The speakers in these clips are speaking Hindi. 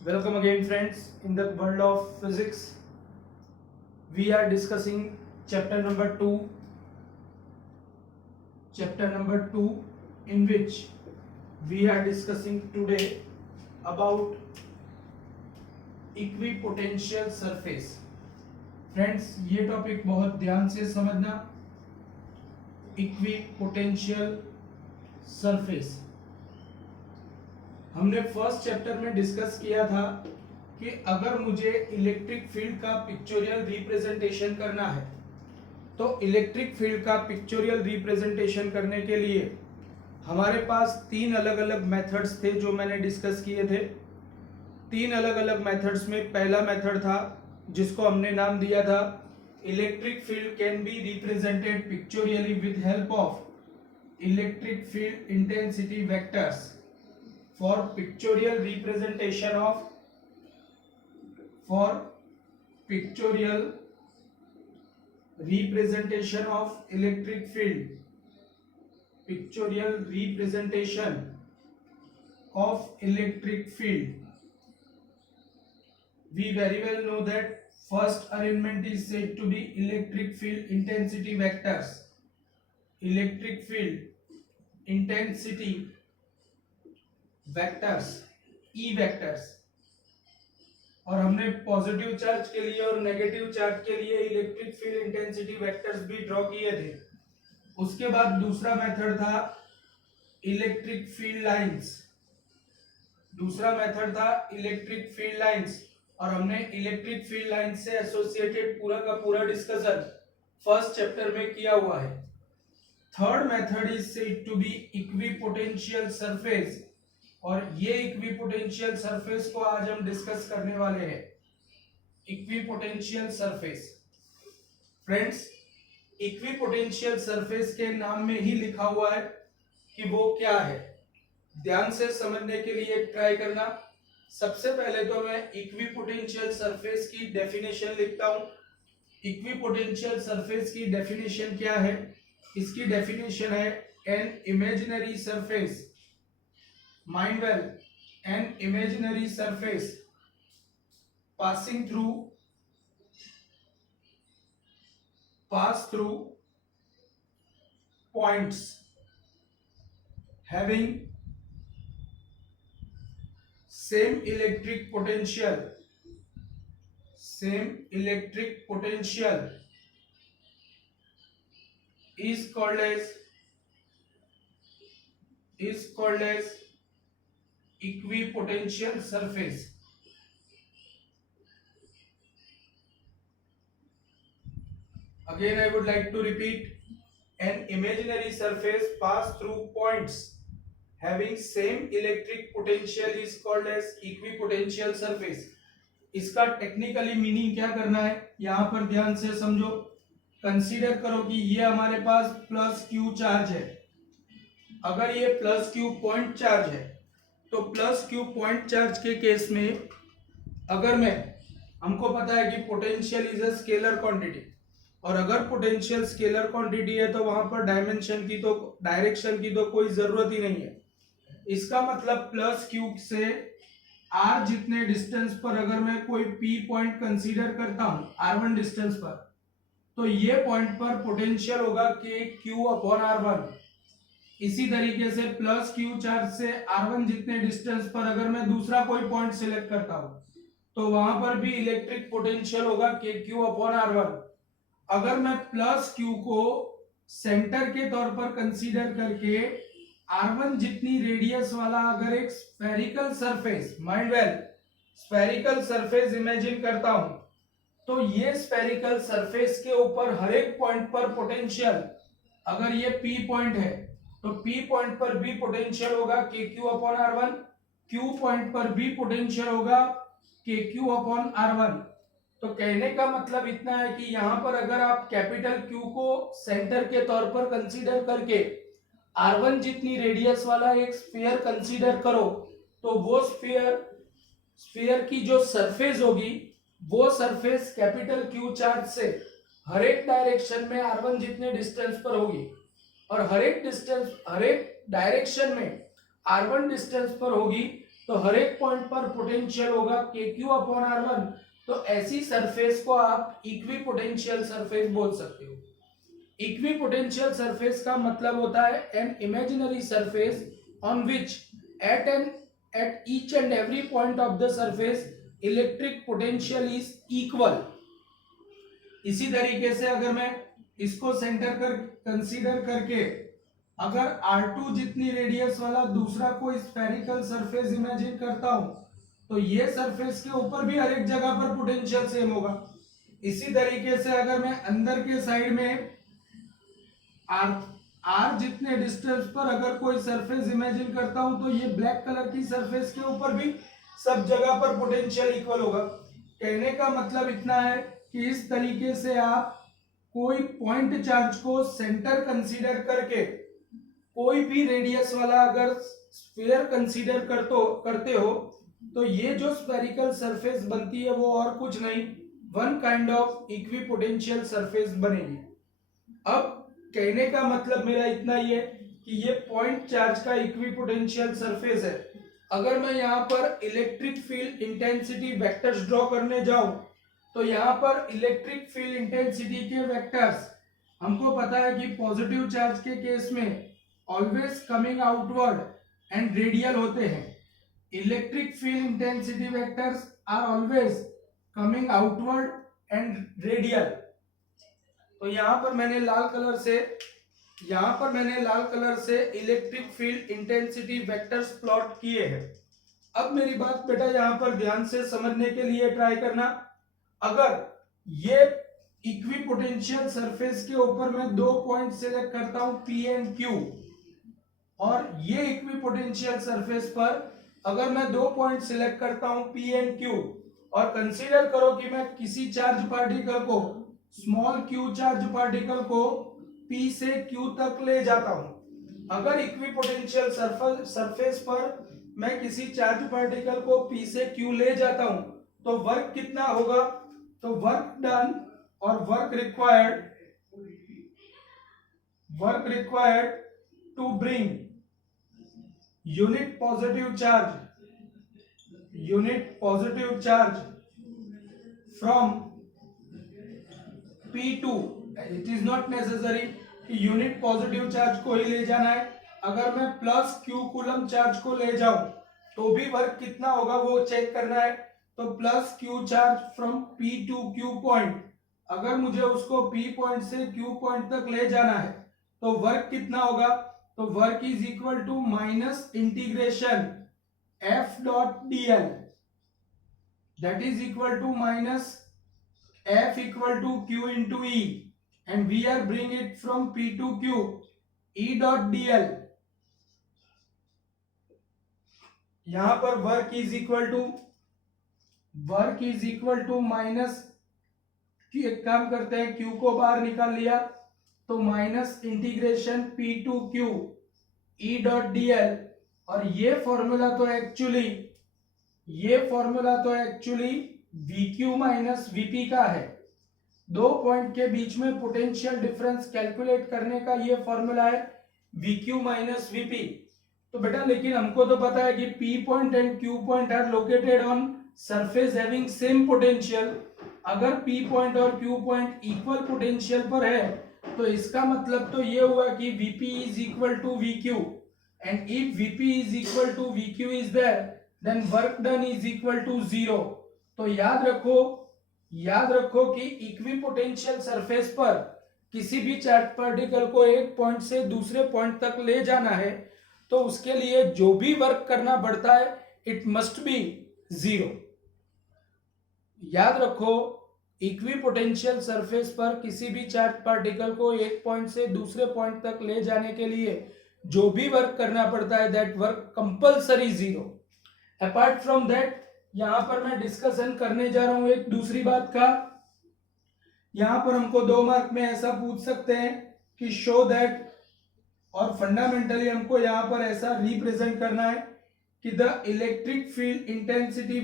Welcome again, friends. In the world of physics, we are discussing chapter number 2. Chapter number 2, in which we are discussing today about equipotential surface. Friends, ये टॉपिक बहुत ध्यान से समझना. इक्विपोटेंशियल सरफेस हमने फर्स्ट चैप्टर में डिस्कस किया था कि अगर मुझे इलेक्ट्रिक फील्ड का पिक्चोरियल रिप्रेजेंटेशन करना है तो इलेक्ट्रिक फील्ड का पिक्चोरियल रिप्रेजेंटेशन करने के लिए हमारे पास तीन अलग अलग मेथड्स थे जो मैंने डिस्कस किए थे. तीन अलग अलग मेथड्स में पहला मेथड था जिसको हमने नाम दिया था electric field can be represented pictorially with help of electric field intensity vectors for pictorial representation of electric field. Pictorial representation of electric field. We very well know that first arrangement is said to be electric field intensity vectors. Electric field intensity vectors, E vectors, और हमने पॉजिटिव चार्ज के लिए और नेगेटिव चार्ज के लिए इलेक्ट्रिक फील्ड इंटेंसिटी वेक्टर्स भी ड्रॉ किए थे. उसके बाद दूसरा मेथड था इलेक्ट्रिक फील्ड लाइंस. और हमने इलेक्ट्रिक फील्ड लाइंस से एसोसिएटेड पूरा का पूरा डिस्कशन फर्स्ट चैप्टर में किया हुआ है. Third method is said to be equipotential surface, और ये इक्विपोटेंशियल सरफेस को आज हम डिस्कस करने वाले हैं. Equipotential surface. Friends, equipotential surface के नाम में ही लिखा हुआ है कि वो क्या है. ध्यान से समझने के लिए ट्राई करना. सबसे पहले तो मैं इक्विपोटेंशियल सरफेस की डेफिनेशन लिखता हूं. इक्विपोटेंशियल सरफेस की डेफिनेशन क्या है? इसकी डेफिनेशन है an imaginary surface. Mind well, an imaginary surface pass through points having same electric potential is called as equipotential surface. Again, I would like to repeat, an imaginary surface pass through points having same electric potential is called as equipotential surface. इसका टेक्निकली मीनिंग क्या करना है यहां पर ध्यान से समझो. कंसीडर करो कि ये हमारे पास प्लस क्यू चार्ज है. अगर ये प्लस क्यू पॉइंट चार्ज है तो प्लस क्यू पॉइंट चार्ज के केस में अगर हमको पता है कि potential is a scalar quantity, और अगर पोटेंशियल स्केलर क्वांटिटी है तो वहां पर डायरेक्शन की तो कोई जरूरत ही नहीं है. इसका मतलब प्लस क्यू से आर जितने डिस्टेंस पर अगर मैं कोई पी पॉइंट कंसीडर करता हूं R1 डिस्टेंस पर, तो ये पॉइंट पर पोटेंशियल होगा के क्यू अपॉन R1. इसी तरीके से प्लस क्यू चार्ज से R1 जितने डिस्टेंस पर अगर मैं दूसरा कोई पॉइंट सिलेक्ट करता हूं तो वहां पर भी इलेक्ट्रिक पोटेंशियल होगा के क्यू अपॉन R1. अगर मैं प्लस क्यू को सेंटर के तौर पर कंसीडर करके R1 जितनी रेडियस वाला अगर एक spherical surface, mind well, spherical surface imagine करता हूं, तो ये स्फेरिकल सरफेस के ऊपर हर एक पॉइंट पर पोटेंशियल, अगर ये P पॉइंट है तो P पॉइंट पर भी पोटेंशियल होगा के Q upon R1. Q point पर भी पोटेंशियल होगा के क्यू अपॉन R1. तो कहने का मतलब इतना है कि यहां पर अगर आप कैपिटल Q को सेंटर के तौर पर कंसीडर करके R1 जितनी रेडियस वाला एक स्फीयर कंसीडर करो तो वो स्फीयर की जो सरफेस होगी वो सरफेस कैपिटल Q चार्ज से हर एक डायरेक्शन में R1 जितने डिस्टेंस पर होगी, और हर एक डायरेक्शन में R1 डिस्टेंस पर होगी, तो हर एक पॉइंट पर पोटेंशियल होगा KQ/R1। तो ऐसी सरफेस को आप इक्वी पोटेंशियल सरफेस बोल सकते हो। इक्वी पोटेंशियल सरफेस का मतलब होता है an imaginary surface on which at each and every point of the surface electric potential is equal. इसी तरीके से अगर मैं इसको सेंटर कर कंसीडर करके अगर R2 जितनी रेडियस वाला दूसरा कोई स्फेरिकल सरफेस इमेजिन करता हूं तो ये सरफेस के ऊपर भी हर एक जगह पर पोटेंशियल सेम होगा। इसी तरीके से अगर मैं अंदर के साइड में R जितने डिस्टेंस पर अगर कोई सरफेस इमेजिन करता हूं तो ये ब्लैक कलर की सरफेस के ऊपर भी सब जगह पर पोटेंशियल इक्वल होगा। कहने का मतलब इतना है कि इस तरीके से आप कोई पॉइंट चार्ज को सेंटर कंसीडर करके कोई भी रेडियस वाला अगर स्फीयर कंसीडर करते हो तो ये जो स्फेरिकल सरफेस बनती है वो और कुछ नहीं, one kind of equipotential surface बनेगी। अब कहने का मतलब मेरा इतना ही है कि ये पॉइंट चार्ज का इक्विपोटेंशियल सरफेस है। अगर मैं यहाँ पर electric field intensity vectors draw करने जाऊं तो यहाँ पर इलेक्ट्रिक फील्ड इंटेंसिटी के वेक्टर्स हमको पता है कि पॉजिटिव चार्ज के केस में always coming outward and radial होते हैं। Electric field intensity vectors are always coming outward and radial. तो यहाँ पर मैंने लाल कलर से electric field intensity vectors plot किए हैं। अब मेरी बात बेटा यहाँ पर ध्यान से समझने के लिए ट्राई करना। अगर ये इक्विपोटेंशियल सरफेस के ऊपर मैं दो पॉइंट सिलेक्ट करता हूं P एंड Q और ये इक्विपोटेंशियल सरफेस पर अगर मैं दो पॉइंट सिलेक्ट करता हूं P एंड Q और कंसीडर करो कि मैं किसी चार्ज पार्टिकल को स्मॉल q चार्ज पार्टिकल को P से Q तक ले जाता हूं। अगर इक्विपोटेंशियल सरफेस पर मैं किसी चार्ज पार्टिकल को P से Q ले जाता हूं तो वर्क कितना होगा? तो वर्क डन और work required to bring unit positive charge from P2। it is not necessary कि यूनिट पॉजिटिव चार्ज को ही ले जाना है। अगर मैं प्लस Q कूलम चार्ज को ले जाऊं तो भी वर्क कितना होगा वो चेक करना है। तो plus Q charge from P to Q point, अगर मुझे उसको P पॉइंट से Q पॉइंट तक ले जाना है तो वर्क कितना होगा? तो work is equal to minus integration F dot dl, that is equal to minus F equal to Q into E and we are bring it from P to Q, E dot dl। यहां पर work is equal to minus, एक काम करते हैं Q को बाहर निकाल लिया तो minus integration P to Q E dot dl। और ये फॉर्मूला तो एक्चुअली VQ माइनस VP का है। दो पॉइंट के बीच में पोटेंशियल डिफरेंस कैलकुलेट करने का ये फॉर्मूला है VQ माइनस VP। तो बेटा लेकिन हमको तो पता है कि P point and Q point are located on surface having same potential. अगर P पॉइंट और Q पॉइंट इक्वल पोटेंशियल पर है तो इसका मतलब तो ये हुआ कि VP is equal to VQ and if VP is equal to VQ is there then work done is equal to 0। तो याद रखो कि इक्विपोटेंशियल सरफेस पर किसी भी चार्ज पार्टिकल को एक पॉइंट से दूसरे पॉइंट तक ले जाना है तो उसके लिए जो भी वर्क करना पड़ता है इट मस्ट बी 0। याद रखो इक्विपोटेंशियल सरफेस पर किसी भी चार्ज पार्टिकल को एक पॉइंट से दूसरे पॉइंट तक ले जाने के लिए जो भी वर्क करना पड़ता है that work compulsory 0। Apart from that यहां पर मैं डिस्कशन करने जा रहा हूं एक दूसरी बात का। यहां पर हमको 2 मार्क में ऐसा पूछ सकते हैं कि शो दैट, और फंडामेंटली हमको यहां पर ऐसा रिप्रेजेंट करना है कि the electric field intensity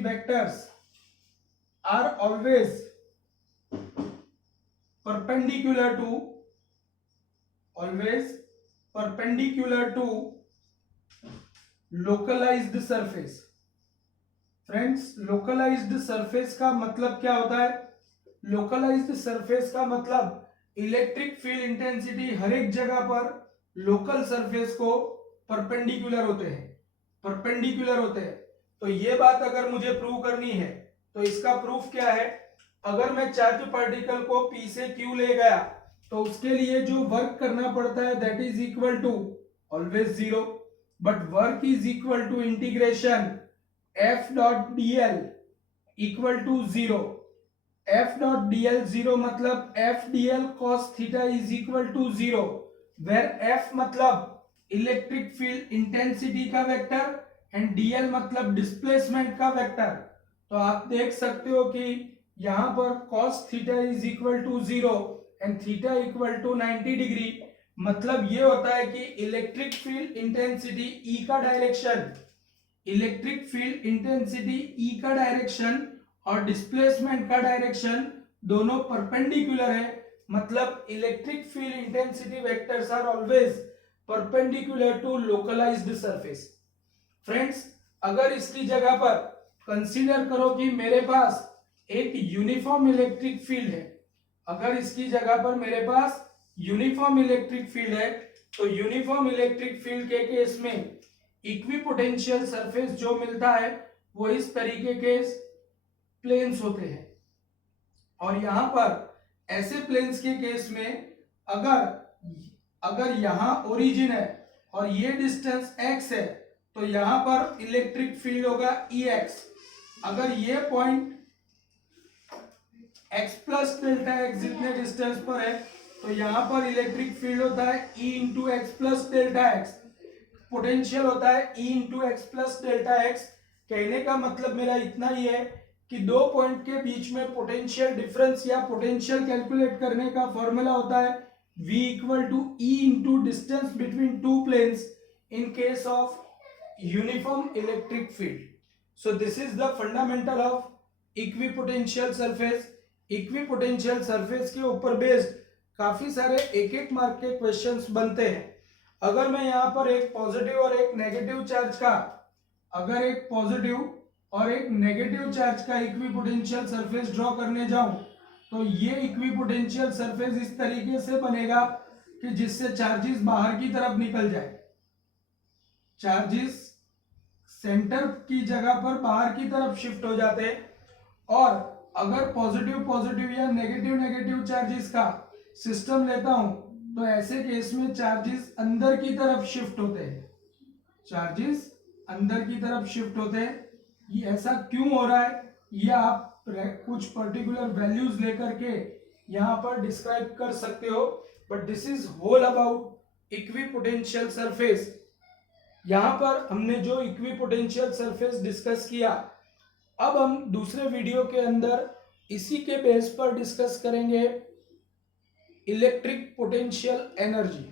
vectors are always perpendicular to, always perpendicular to localized surface. Friends, localised surface का मतलब क्या होता है? लोकलाइज्ड सरफेस का मतलब इलेक्ट्रिक फील्ड इंटेंसिटी हर एक जगह पर लोकल सरफेस को परपेंडिकुलर होते हैं, परपेंडिकुलर होते हैं। तो ये बात अगर मुझे प्रूव करनी है तो इसका प्रूफ क्या है? अगर मैं चार्ज पार्टिकल को P से Q ले गया तो उसके लिए जो वर्क करना पड़ता है that is equal to always zero, but work is equal to integration F dot dl equal to zero. F dot dl zero मतलब F dl cos theta is equal to zero, where F मतलब इलेक्ट्रिक फील्ड इंटेंसिटी का वेक्टर एंड dl मतलब डिस्प्लेसमेंट का वेक्टर। तो आप देख सकते हो कि यहां पर cos theta is equal to zero and theta equal to 90 degree. मतलब ये होता है कि इलेक्ट्रिक फील्ड इंटेंसिटी E का direction, electric field intensity E का डायरेक्शन और डिस्प्लेसमेंट का डायरेक्शन दोनों परपेंडिकुलर है। मतलब electric field intensity vectors are always perpendicular to localised surface. Friends, अगर इसकी जगह पर कंसीडर करो कि मेरे पास एक यूनिफॉर्म इलेक्ट्रिक फील्ड है, अगर इसकी जगह पर मेरे पास यूनिफॉर्म इलेक्ट्रिक फील्ड है तो यूनिफॉर्म इलेक्ट्रिक फील्ड के केस में इक्विपोटेंशियल सरफेस जो मिलता है वो इस तरीके के प्लेन्स होते हैं। और यहां पर ऐसे प्लेन्स के केस में अगर यहां ओरिजिन है और ये डिस्टेंस x है तो यहां पर इलेक्ट्रिक फील्ड होगा Ex। अगर ये point x plus delta x जितने डिस्टेंस पर है तो यहां पर इलेक्ट्रिक फील्ड होता है E into x plus delta x, potential होता है E into x plus delta x. कहने का मतलब मेरा इतना ही है कि दो पॉइंट के बीच में पोटेंशियल डिफरेंस या पोटेंशियल कैलकुलेट करने का फॉर्मूला होता है V equal to E into distance between two planes in case of uniform electric field. So this is the fundamental of equipotential surface. Equipotential surface के ऊपर बेस्ड काफी सारे एक एक मार्क के क्वेश्चंस बनते हैं। अगर मैं यहाँ पर एक पॉजिटिव और एक नेगेटिव चार्ज का, अगर एक पॉजिटिव और एक नेगेटिव चार्ज का इक्विपोटेंशियल सरफेस ड्रॉ करने जाऊं तो ये इक्विपोटेंशियल सरफेस इस तरीके से बनेगा कि जिससे चार्जेस बाहर की तरफ निकल जाए, चार्जेस सेंटर की जगह पर बाहर की तरफ शिफ्ट हो जाते हैं। और अगर पॉजिटिव पॉजिटिव या नेगेटिव नेगेटिव चार्जेस का सिस्टम लेता हूं तो ऐसे केस में चार्जेस अंदर की तरफ शिफ्ट होते हैं, चार्जेस अंदर की तरफ शिफ्ट होते हैं। ये ऐसा क्यों हो रहा है ये आप कुछ पर्टिकुलर वैल्यूज लेकर के यहाँ पर डिस्क्राइब कर सकते हो, but this is whole about equipotential surface. यहाँ पर हमने जो इक्विपोटेंशियल सरफेस डिस्कस किया, अब हम दूसरे वीडियो के अंदर इसी के बेस पर डिस्कस करेंगे इलेक्ट्रिक पोटेंशियल एनर्जी।